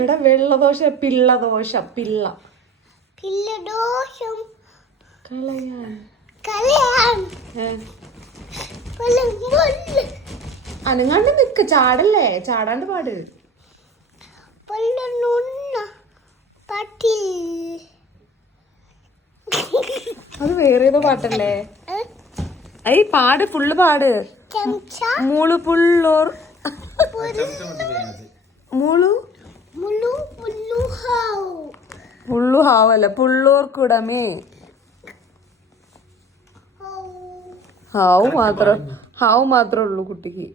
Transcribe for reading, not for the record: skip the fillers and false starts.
എടാ വെള്ളദോശ പിള്ളദോശ പിള്ള പിള്ളദോഷം കളയാൻ അനങ്ങാണ്ട് നിക്ക് ചാടല്ലേ ചാടാണ്ട് പാട് അത് വേറെ ഏതോ പാട്ടല്ലേ ഐ പാട് ഫുള്ള് പാട് മൂളു പുള്ളോർ മൂളു പുള്ളു ഹാവല്ല പുള്ളോർക്കുടമേ ഹാവ് മാത്രമേ ഉള്ളൂ കുട്ടിക്ക്.